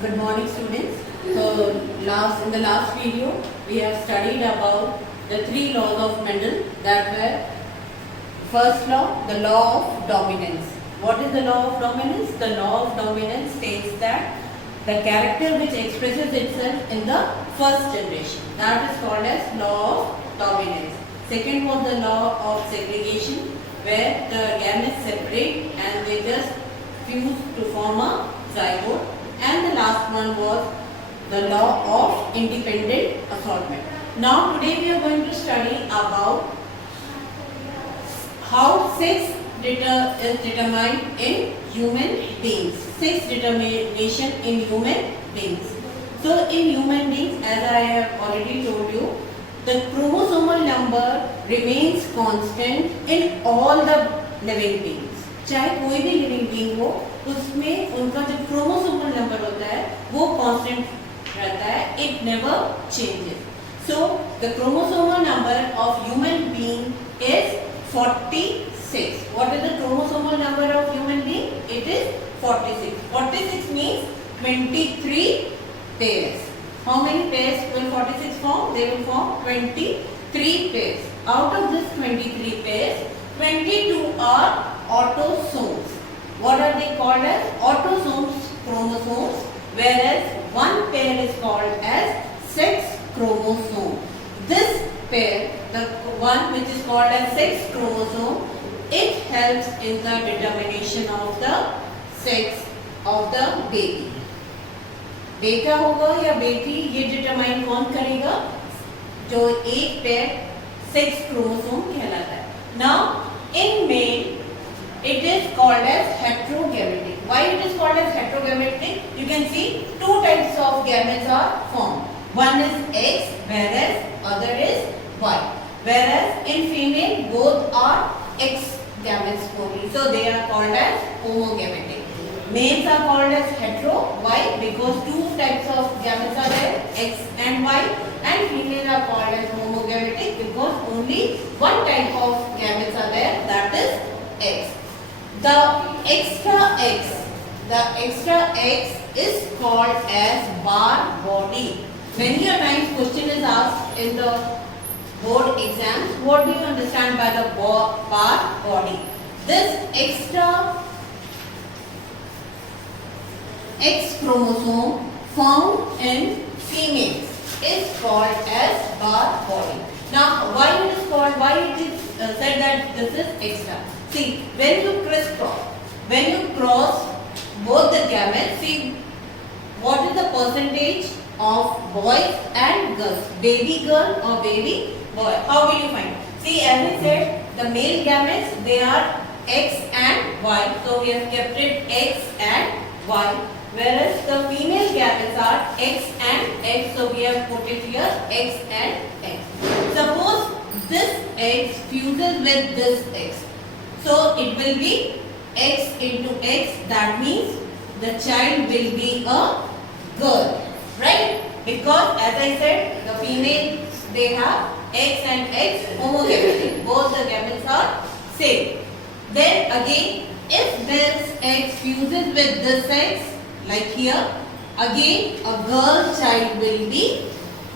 Good morning, students. So, in the last video, we have studied about the three laws of Mendel that were first law, the law of dominance. What is the law of dominance? The law of dominance states that the character which expresses itself in the first generation, that is called as law of dominance. Second was the law of segregation, where the gametes separate and they just fuse to form a zygote. And the last one was the law of independent assortment. Now today we are going to study about how sex is determined in human beings. Sex determination in human beings. So in human beings, as I have already told you, the chromosomal number remains constant in all the living beings. चाहे कोई भी living being हो, उसमें उनका जो chromosomal number होता है वो कांस्टेंट रहता है. It never changes. So the chromosomal number of human being is 46. What is the chromosomal number of human being? It is 46. 46 means 23 pairs. How many pairs will 46 form? They will form 23 pairs. Out of this 23 pairs, 22 are autosomes. What are they called as? Autosomes, chromosomes, whereas one pair is called as sex chromosome. This pair, the one which is called as sex chromosome, it helps in the determination of the sex of the baby. बेटा होगा या बेटी, ये determine कौन करेगा? जो एक pair sex chromosome कहलाता है. Now in male it is called as heterogametic. Why it is called as heterogametic? You can see two types of gametes are formed. One is X, whereas other is Y. Whereas in female both are X gametes only, so they are called as homogametic. Males are called as hetero. Why? Because two types of gametes are there, X and Y. And female are called as homogametic because only one type of gametes are there, that is X. The extra X is called as bar body. Many a times question is asked in the board exams, what do you understand by the bar body? This extra X chromosome found in females is called as bar body. Now why it is called, why it is said that this is extra? See, when you cross both the gametes, see what is the percentage of boys and girls, baby girl or baby boy. How will you find? See, as I said, the male gametes, they are X and Y, so we have kept it X and Y. Whereas the female gametes are X and X, so we have put it here X and X. Suppose this X fuses with this X, so it will be X into X. That means the child will be a girl, right? Because as I said, the females, they have X and X homogametic. Both the gametes are same. Then again, if this X fuses with this X, like here, again a girl child will be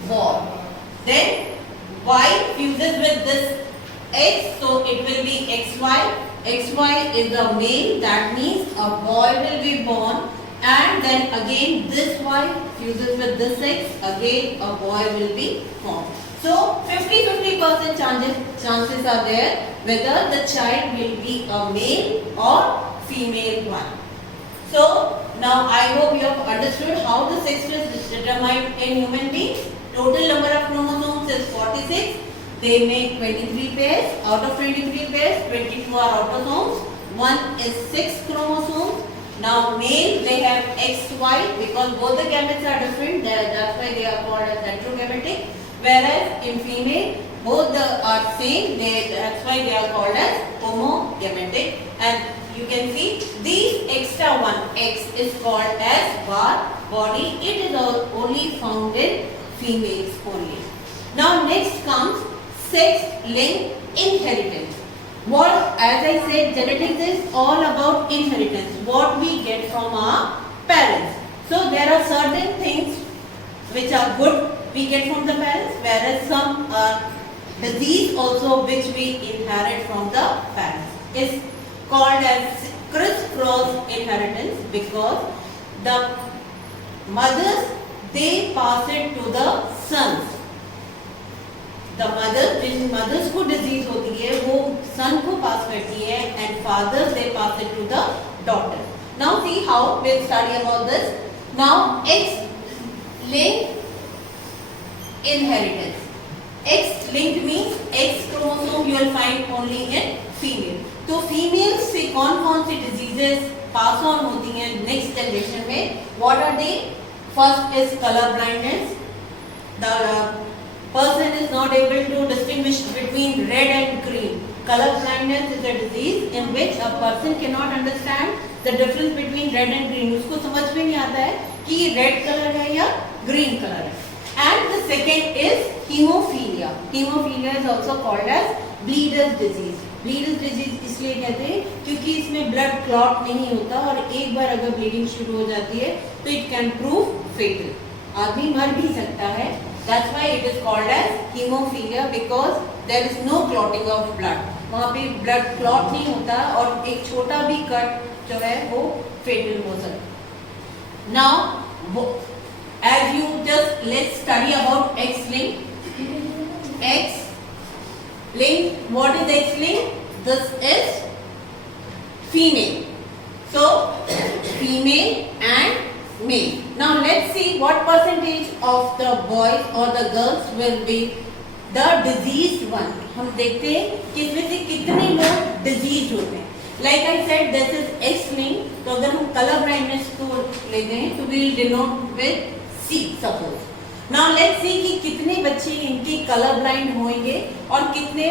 born. Then Y fuses with this X, so it will be XY. XY is the male, that means a boy will be born. And then again this Y fuses with this X, again a boy will be born. So 50-50% chances are there whether the child will be a male or female one. So now I hope you have understood how the sex is determined in human beings. Total number of chromosomes is 46. They make 23 pairs. Out of 23 pairs, 22 are autosomes. One is sex chromosomes. Now male, they have XY because both the gametes are different. That's why they are called as heterogametic. Whereas in female, both are same. That's why they are called as homogametic. And you can see these extra one X is called as bar body. It is only found in females only. Now next comes sex-linked inheritance. What, as I said, genetics is all about inheritance. What we get from our parents. So there are certain things which are good we get from the parents, whereas some are disease also which we inherit from the parents. Is called as criss-cross inheritance because the mothers they pass it to the sons. The mother, जिन mothers को disease होती है वो son को pass करती है and fathers they pass it to the daughter. Now see how we'll study about this. Now X-linked inheritance. X-linked means X chromosome you will find only in female. तो female से कौन-कौन सी diseases pass on होती हैं next generation में? What are they? First is color blindness. The person is not able to distinguish between red and green. Color blindness is a disease in which a person cannot understand the difference between red and green. उसको समझ में नहीं आता है कि ये red color है या green color है. And the second is hemophilia. Hemophilia is also called as bleeder's disease. Bleeder's disease इसलिए कहते हैं क्योंकि इसमें blood clot नहीं होता और एक बार अगर bleeding शुरू हो जाती है तो it can prove fatal. आदमी मर भी सकता है. That's why it is called as hemophilia because there is no clotting of blood. वहाँ पे blood clot नहीं होता और एक छोटा भी cut जो है वो fatal हो सकता है. Now, as you just let's study about X-linked. X-linked. What is X-linked? This is female. So female and male. Now let's see what percentage of the boys or the girls will be the diseased one. हम देखते हैं कि इसमें से कितने लोग diseased होते हैं. Like I said, this is X-linked. तो अगर हम color blindness को लेते हैं तो we will denote with C suppose. Now let's see कि कितने बच्चे इनके color blind होंगे और कितने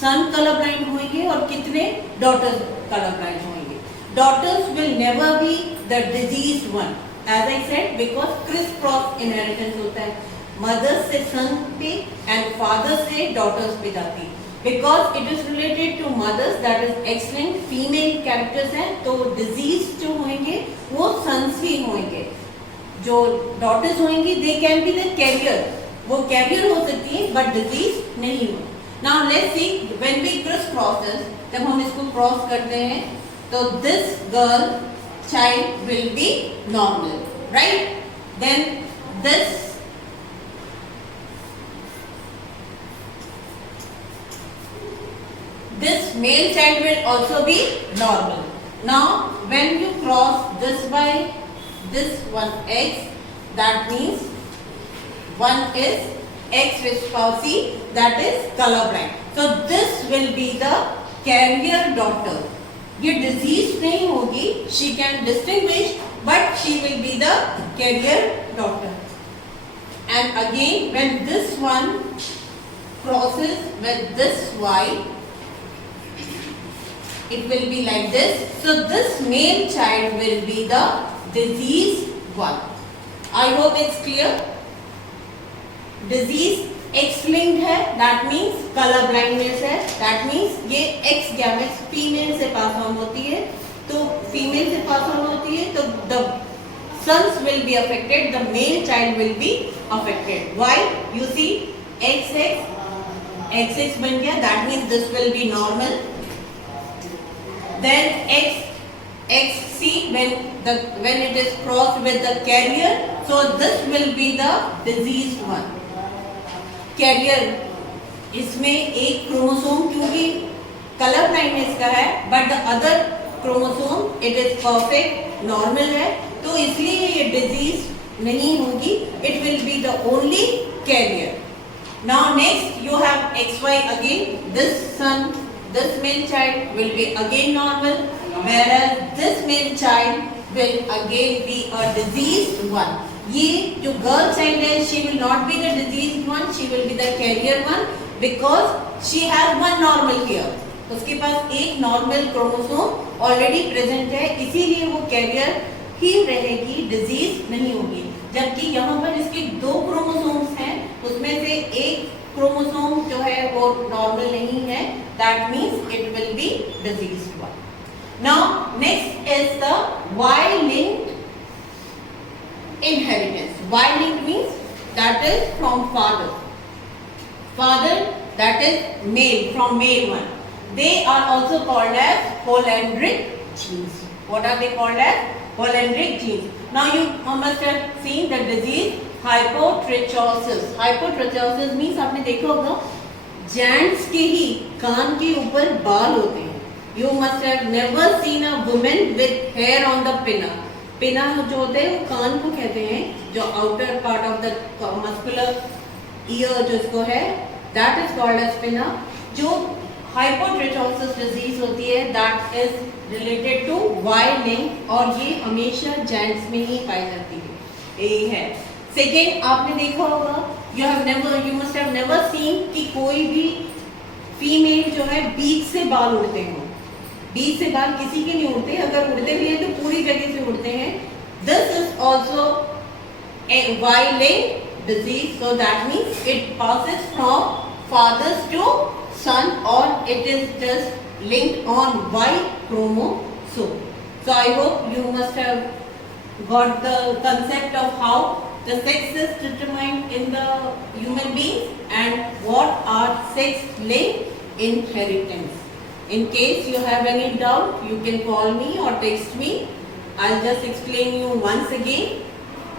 son color blind होंगे और कितने daughters color blind होंगे. Daughters will never be the diseased one. As I said, because criss-cross inheritance होता है. Mothers से son पे and fathers से daughters पे जाती है. Because it is related to mothers, that is X-linked female characters हैं, तो disease जो होंगे वो sons ही होंगे. जो daughters होंगी, they can be the carrier. वो carrier हो सकती है, but disease नहीं हो. Now let's see when we criss-crosses, जब हम इसको cross करते हैं, तो this girl child will be normal, right? Then this male child will also be normal. Now when you cross this by this one X, that means one is X with palsy, that is colorblind. So this will be the carrier daughter. ये disease नहीं होगी, she can distinguish, but she will be the carrier daughter. And again, when this one crosses with this Y, it will be like this. So this male child will be the diseased one. I hope it's clear. Disease X-linked है, that means color blindness है, that means ये X gametes female से pass on होती है, तो female से pass on होती है, तो the sons will be affected, the male child will be affected. Why? You see XX बन गया, that means this will be normal. Then XC when it is crossed with the carrier, so this will be the diseased one. Carrier इसमें एक chromosome क्योंकि colour blindness का है, but the other chromosome it is perfect normal है, तो इसलिए ये disease नहीं होगी. It will be the only carrier. Now next you have XY again. This male child will be again normal, whereas this male child will again be a diseased one. ये जो girl child है, she will not be the diseased one, she will be the carrier one because she has one normal here. उसके पास एक normal chromosome already present है, इसीलिए वो carrier ही रहेगी, disease नहीं होगी. जबकि यहाँ पर इसके दो chromosomes हैं, उसमें से एक क्रोमोसोम जो है वो नॉर्मल नहीं है, that means it will be diseased one. Now next is the Y-linked inheritance. Y-linked means that is from father. Father, that is male, from male one. They are also called as Holendrick genes. What are they called as? Holendrick genes. Now you must have seen the disease hypotrichosis. Hypotrichosis means आपने देखा होगा gents के ही कान के ऊपर बाल होते हैं. You must have never seen a woman with hair on the pinna. पिना जो होते हैं वो कान को कहते हैं, जो outer part of the muscular year जो इसको है, दैट इज कॉल्ड एज पिना. जो हाइपोट्रिचोसिस डिजीज होती है that is related to Y link और ये हमेशा जेंट्स में ही पाई जाती है. यही है. सेकेंड, आपने देखा होगा you must have never seen कि कोई भी फीमेल जो है बीच से बाल उड़ते हों. बीच से बाल किसी के नहीं उड़ते, अगर उड़ते भी हैं तो पूरी जगह से उड़ते हैं. This is also a Y-link disease. So that means it passes from fathers to son or it is just linked on Y chromosome. So I hope you must have got the concept of how the sex is determined in the human beings and what are sex-linked inheritance. In case you have any doubt, you can call me or text me. I'll just explain you once again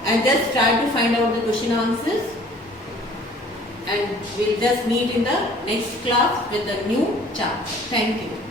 and just try to find out the question answers. And we'll just meet in the next class with a new chapter. Thank you.